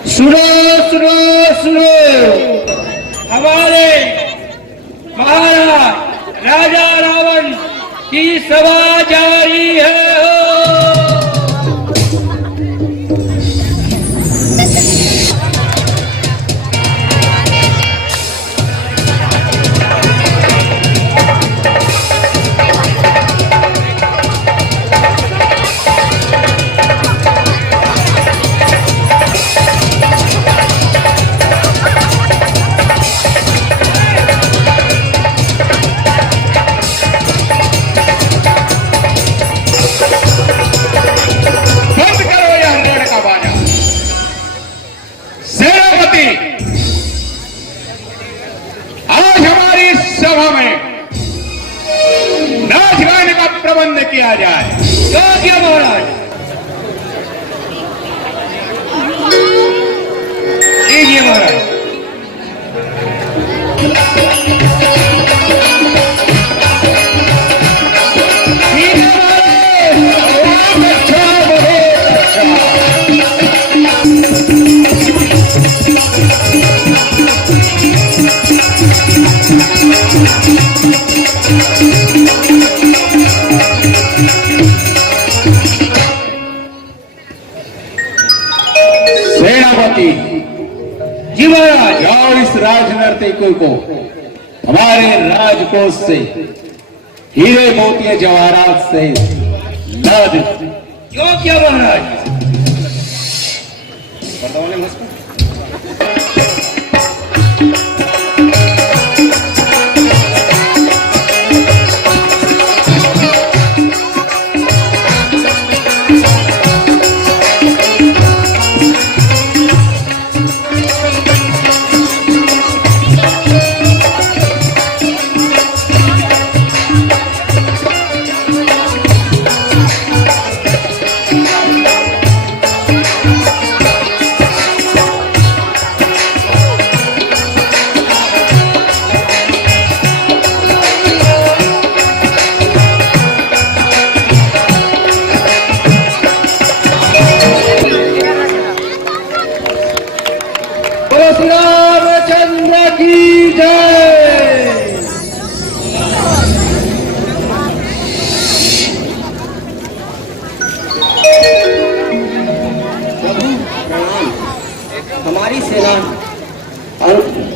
सुनो सुनो सुनो, हमारे महाराज राजा रावण की सभा जारी है। प्रबंध किया जाए। क्या महाराज? लीजिए महाराज। सेनापति जी महाराज। जाओ इस राजनर्तकी को हमारे राजकोष से हीरे मोती जवाहरात से लाद। क्यों क्या महाराज? रामचंद्र की जय। हमारी सेना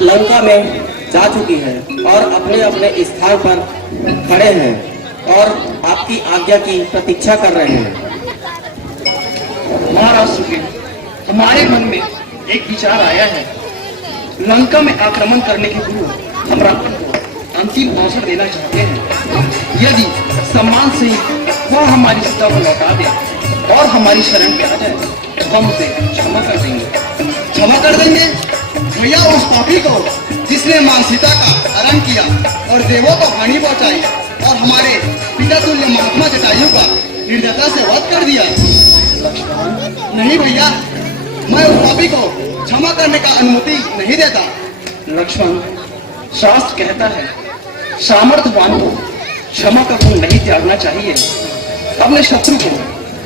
लंका में जा चुकी है और अपने अपने स्थान पर खड़े हैं और आपकी आज्ञा की प्रतीक्षा कर रहे हैं। महाराज सुग्रीव, हमारे मन में एक विचार आया है। लंका में आक्रमण करने के पूर्व हम रावण को अंतिम अवसर देना चाहते हैं। यदि सम्मान से वह हमारी सीता को लौटा दे और हमारी शरण पे आ जाए तो हम उसे क्षमा कर देंगे। क्षमा कर देंगे? भैया, उस पापी को जिसने मां सीता का हरण किया और देवों को हानि पहुंचाई और हमारे पिता तुल्य महात्मा जटायु का निर्दयता से वध कर दिया। नहीं भैया, मैं उस पापी को क्षमा करने का अनुमति नहीं देता। लक्ष्मण, शास्त्र कहता है सामर्थ्यवान को क्षमा का गुण नहीं त्यागना चाहिए। अपने शत्रु को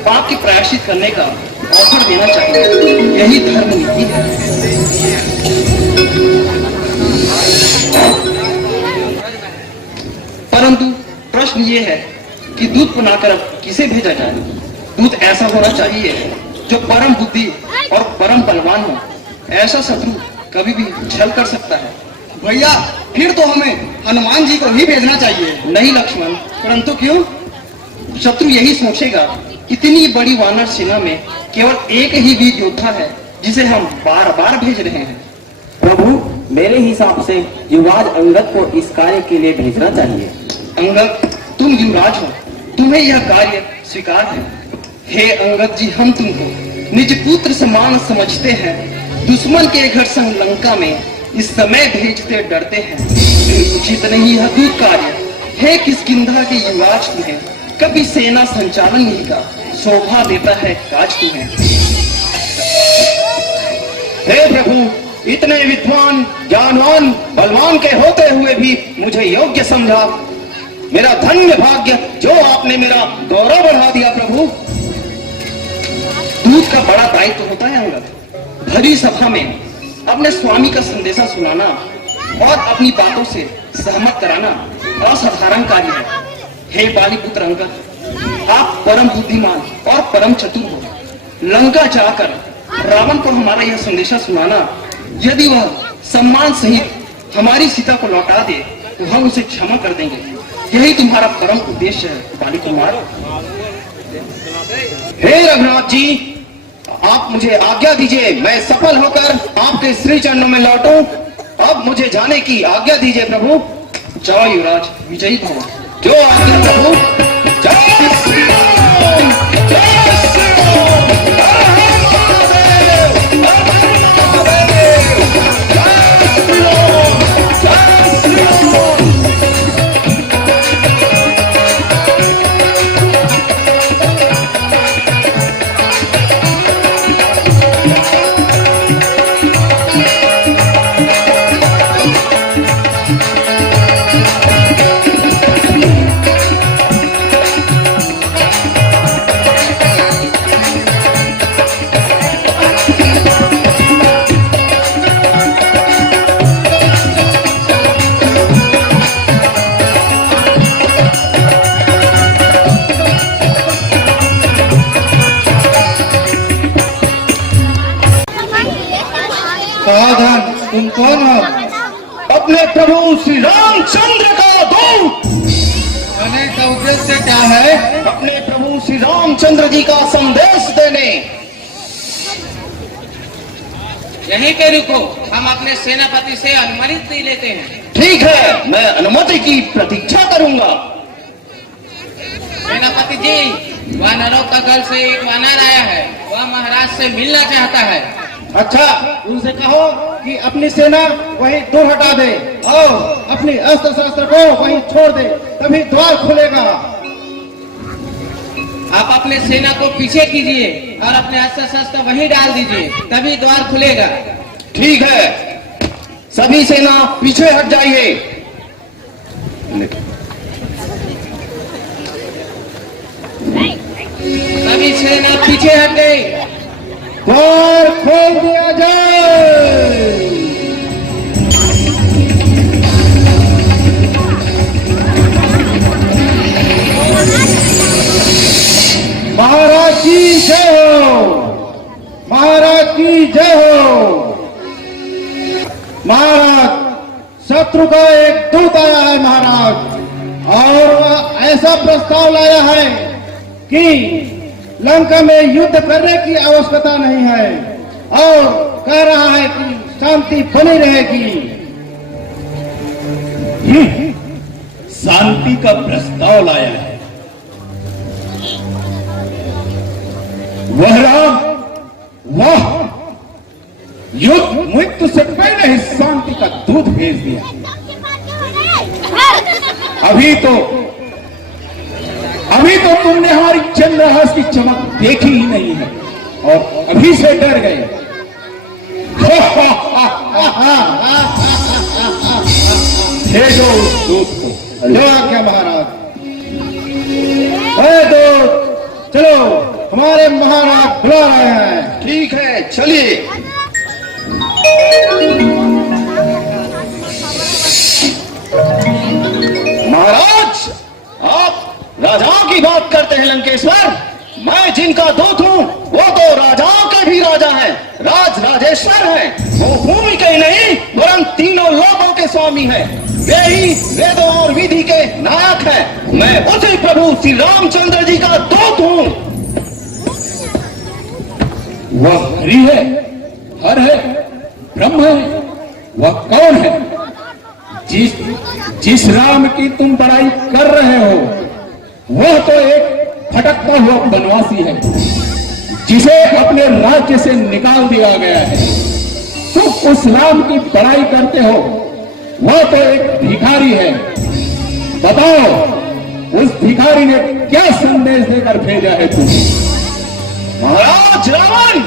पाप की प्रायश्चित करने का अवसर देना चाहिए। यही धर्म नीति है। परंतु प्रश्न ये है कि दूत बनाकर किसे भेजा जाए? दूत ऐसा होना चाहिए जो परम बुद्धि और परम बलवान हो। ऐसा शत्रु कभी भी छल कर सकता है। भैया, फिर तो हमें हनुमान जी को ही भेजना चाहिए। नहीं लक्ष्मण। परंतु क्यों? शत्रु यही सोचेगा इतनी बड़ी वानर सेना में केवल एक ही वीर योद्धा है जिसे हम बार बार भेज रहे हैं। प्रभु, मेरे हिसाब से युवराज अंगद को इस कार्य के लिए भेजना चाहिए। अंगद, तुम युवराज हो, तुम्हें यह कार्य स्वीकार है। हे अंगद जी, हम तुमको निज पुत्र समान समझते हैं। दुश्मन के घर संग लंका में इस समय भेजते डरते हैं। उचित नहीं यह दूत कार्य। हे किष्किंधा के युवराज तुम्हें कभी सेना संचालन नहीं का शोभा देता है काज तुम्हें। हे प्रभु, इतने विद्वान, ज्ञानवान, बलवान के होते हुए भी मुझे योग्य समझा। मेरा धन्य भाग्य जो आपने मेरा गौरव बढ़ा दिया। प्रभु, दूत का बड़ा दायित्व होता है अंगद। भरी सभा में अपने स्वामी का संदेशा सुनाना और अपनी बातों से सहमत कराना असाधारण कार्य है। हे बालीपुत्र अंगद, आप परम बुद्धिमान और परम चतुर हो। लंका जाकर रावण को हमारा यह संदेशा सुनाना, यदि वह सम्मान सहित हमारी सीता को लौटा दे तो हम उसे क्षमा कर देंगे। यही तुम्हारा परम उद्देश्य है बाली कुमार। हे रघुनाथ जी, आप मुझे आज्ञा दीजिए, मैं सफल होकर आपके श्री चरणों में लौटूं। अब मुझे जाने की आज्ञा दीजिए प्रभु। जाओ युवराज, विजयी भव। जो आज्ञा प्रभु। जय श्री राम, जय श्री राम, हर हर महादेव, हर हर महादेव, जय श्री राम, जय श्री राम। सावधान, तुम कौन हो? अपने प्रभु श्री रामचंद्र का दूत। आने का उद्देश्य क्या है? अपने प्रभु श्री रामचंद्र जी का संदेश देने। यहीं पे रुको, हम अपने सेनापति से अनुमति लेते हैं। ठीक है, मैं अनुमति की प्रतीक्षा करूंगा। सेनापति जी, वानरों का दल से एक वानर आया है, वह महाराज से मिलना चाहता है। अच्छा, उनसे कहो कि अपनी सेना वहीं दूर हटा दे और अपनी अस्त्र शस्त्र को वहीं छोड़ दे, तभी द्वार खुलेगा। आप अपने सेना को पीछे कीजिए और अपने अस्त्र शस्त्र वहीं डाल दीजिए, तभी द्वार खुलेगा। ठीक है, सभी सेना पीछे हट जाइए। सभी सेना पीछे हट गई। द्वार खोल दिया जाए। महाराज की जय हो, महाराज की जय हो। महाराज, शत्रु का एक दूत आया है महाराज, और वह ऐसा प्रस्ताव लाया है कि लंका में युद्ध करने की आवश्यकता नहीं है और कह रहा है कि शांति बनी रहेगी। शांति का प्रस्ताव लाया है। वह राम, वाह, युद्ध मृत्यु से पहले ही शांति का दूत भेज दिया। अभी तो तुमने हमारी चंद्रहास की चमक देखी ही नहीं है और अभी से डर गए। भेजो उस दूत को। जो आज्ञा महाराज। अरे दूत, चलो, हमारे महाराज बुला रहे हैं। ठीक है, चलिए। महाराज, आप राजाओं की बात करते हैं लंकेश्वर। मैं जिनका दूत हूँ वो तो राजाओं के भी राजा हैं, राज राजेश्वर हैं। वो भूमि के नहीं वरन तीनों लोगों के स्वामी हैं। वे ही वेदों और विधि के नायक हैं। मैं उसी प्रभु श्री रामचंद्र जी का दूत हूँ। वह हरि है, हर है, ब्रह्म है। वह कौन है? जिस राम की तुम बड़ाई कर रहे हो वह तो एक भटकता हुआ बनवासी है जिसे अपने राज्य से निकाल दिया गया है। तुम उस राम की बड़ाई करते हो, वह तो एक भिखारी है। बताओ, उस भिखारी ने क्या संदेश देकर भेजा है तुम्हें? महाराज रावण,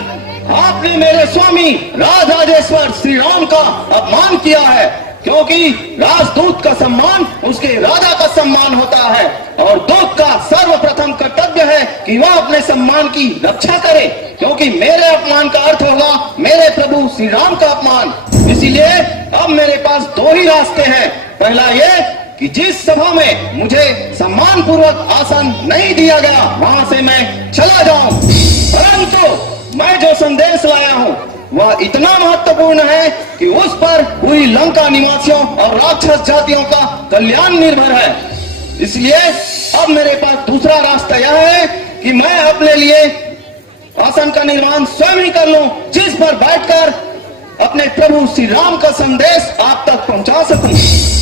आपने मेरे स्वामी राजराजेश्वर श्री राम का अपमान किया है, क्योंकि राजदूत का सम्मान उसके राजा का सम्मान होता है और दूत का सर्वप्रथम कर्तव्य है कि वह अपने सम्मान की रक्षा करे, क्योंकि मेरे अपमान का अर्थ होगा मेरे प्रभु श्री राम का अपमान। इसीलिए अब मेरे पास दो ही रास्ते हैं। पहला ये कि जिस सभा में मुझे सम्मान पूर्वक आसन नहीं दिया गया वहां से मैं चला जाऊं, परंतु मैं जो संदेश लाया हूं वह इतना महत्वपूर्ण है कि उस पर पूरी लंका निवासियों और राक्षस जातियों का कल्याण निर्भर है। इसलिए अब मेरे पास दूसरा रास्ता यह है कि मैं अपने लिए आसन का निर्माण स्वयं ही कर लूं, जिस पर बैठकर अपने प्रभु श्री राम का संदेश आप तक पहुंचा सकूं।